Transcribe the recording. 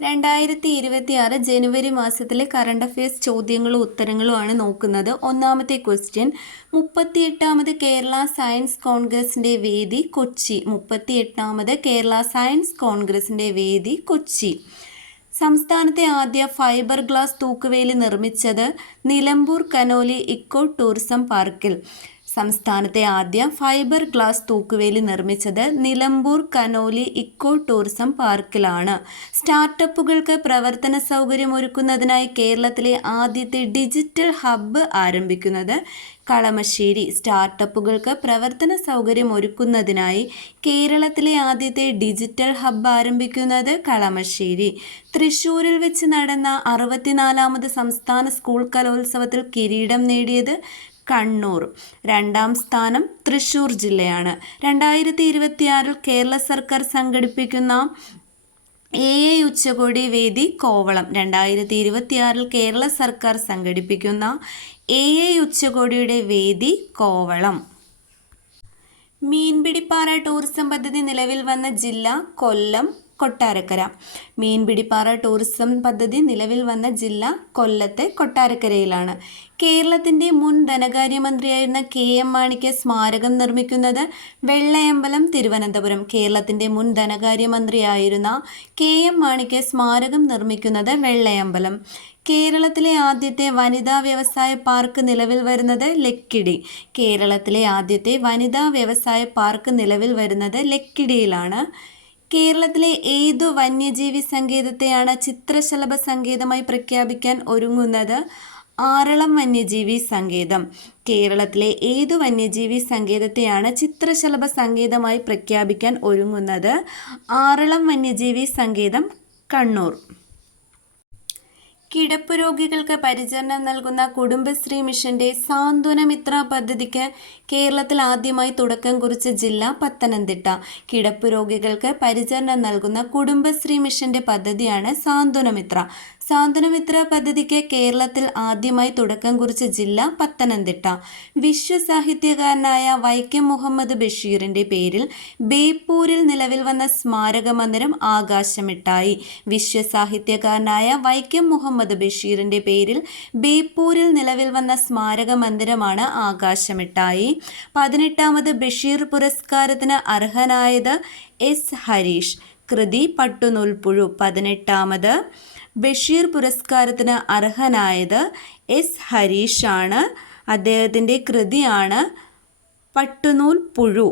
2026 ജനുവരി മാസത്തിലെ current affairs ചോദ്യങ്ങളും ഉത്തരങ്ങളുമാണ് നോക്കുന്നത്. ഒന്നാമത്തെ ക്വസ്റ്റ്യൻ, 38ാമത് കേരള സയൻസ് കോൺഗ്രസിൻ്റെ വേദി കൊച്ചി. 38ാമത് കേരള സയൻസ് കോൺഗ്രസിൻ്റെ വേദി കൊച്ചി. സംസ്ഥാനത്തെ ആദ്യ ഫൈബർ ഗ്ലാസ് തൂക്കുവേലി നിർമ്മിച്ചത് നിലമ്പൂർ കനോലി ഇക്കോ ടൂറിസം പാർക്കിൽ. സംസ്ഥാനത്തെ ആദ്യ ഫൈബർ ഗ്ലാസ് തൂക്കുവേലി നിർമ്മിച്ചത് നിലമ്പൂർ കനോലി ഇക്കോ ടൂറിസം പാർക്കിലാണ്. സ്റ്റാർട്ടപ്പുകൾക്ക് പ്രവർത്തന സൗകര്യമൊരുക്കുന്നതിനായി കേരളത്തിലെ ആദ്യത്തെ ഡിജിറ്റൽ ഹബ്ബ് ആരംഭിക്കുന്നത് കളമശ്ശേരി. സ്റ്റാർട്ടപ്പുകൾക്ക് പ്രവർത്തന സൗകര്യമൊരുക്കുന്നതിനായി കേരളത്തിലെ ആദ്യത്തെ ഡിജിറ്റൽ ഹബ്ബ് ആരംഭിക്കുന്നത് കളമശ്ശേരി. തൃശ്ശൂരിൽ വെച്ച് നടന്ന 64ാമത് സംസ്ഥാന സ്കൂൾ കലോത്സവത്തിൽ കിരീടം നേടിയത് കണ്ണൂർ. രണ്ടാം സ്ഥാനം തൃശ്ശൂർ ജില്ലയാണ്. 2026 കേരള സർക്കാർ സംഘടിപ്പിക്കുന്ന AI ഉച്ചകോടി വേദി കോവളം. 2026 കേരള സർക്കാർ സംഘടിപ്പിക്കുന്ന AI ഉച്ചകോടിയുടെ വേദി കോവളം. മീൻപിടിപ്പാറ ടൂറിസം പദ്ധതി നിലവിൽ വന്ന ജില്ല കൊല്ലം, കൊട്ടാരക്കര. മീൻപിടിപ്പാറ ടൂറിസം പദ്ധതി നിലവിൽ വന്ന ജില്ല കൊല്ലത്തെ കൊട്ടാരക്കരയിലാണ്. കേരളത്തിൻ്റെ മുൻ ധനകാര്യമന്ത്രിയായിരുന്ന KM മാണിക്ക് സ്മാരകം നിർമ്മിക്കുന്നത് വെള്ളയമ്പലം, തിരുവനന്തപുരം. കേരളത്തിൻ്റെ മുൻ ധനകാര്യമന്ത്രിയായിരുന്ന KM മാണിക്ക് സ്മാരകം നിർമ്മിക്കുന്നത് വെള്ളയമ്പലം. കേരളത്തിലെ ആദ്യത്തെ വനിതാ വ്യവസായ പാർക്ക് നിലവിൽ വരുന്നത് ലക്കിടി. കേരളത്തിലെ ആദ്യത്തെ വനിതാ വ്യവസായ പാർക്ക് നിലവിൽ വരുന്നത് ലക്കിടിയിലാണ്. കേരളത്തിലെ ഏതു വന്യജീവി സങ്കേതത്തെയാണ് ചിത്രശലഭ സങ്കേതമായി പ്രഖ്യാപിക്കാൻ ഒരുങ്ങുന്നത്? ആറളം വന്യജീവി സങ്കേതം. കേരളത്തിലെ ഏതു വന്യജീവി സങ്കേതത്തെയാണ് ചിത്രശലഭ സങ്കേതമായി പ്രഖ്യാപിക്കാൻ ഒരുങ്ങുന്നത്? ആറളം വന്യജീവി സങ്കേതം, കണ്ണൂർ. കിടപ്പ് രോഗികൾക്ക് പരിചരണം നൽകുന്ന കുടുംബശ്രീ മിഷന്റെ സാന്ത്വനമിത്ര പദ്ധതിക്ക് കേരളത്തിൽ ആദ്യമായി തുടക്കം കുറിച്ച ജില്ല പത്തനംതിട്ട. കിടപ്പ് രോഗികൾക്ക് പരിചരണം നൽകുന്ന കുടുംബശ്രീ മിഷന്റെ പദ്ധതിയാണ് സാന്ത്വനമിത്ര. സാന്ത്വനമിത്ര പദ്ധതിക്ക് കേരളത്തിൽ ആദ്യമായി തുടക്കം കുറിച്ച ജില്ല പത്തനംതിട്ട. വിശ്വസാഹിത്യകാരനായ വൈക്കം മുഹമ്മദ് ബഷീറിന്റെ പേരിൽ ബേപ്പൂരിൽ നിലവിൽ വന്ന സ്മാരക മന്ദിരം ആകാശമിട്ടായി. വിശ്വസാഹിത്യകാരനായ വൈക്കം മുഹമ്മദ് ബഷീറിന്റെ പേരിൽ ബേപ്പൂരിൽ നിലവിൽ വന്ന സ്മാരക മന്ദിരമാണ് ആകാശമിട്ടായി. 18ാമത് ബഷീർ പുരസ്കാരത്തിന് അർഹനായത് S. ഹരീഷ്. കൃതി പട്ടുനൂൽപ്പുഴു. 18ാമത് ബഷീർ പുരസ്കാരത്തിന് അർഹനായത് S. ഹരീഷാണ്. അദ്ദേഹത്തിൻ്റെ കൃതിയാണ് പട്ടുനൂൽപ്പുഴു.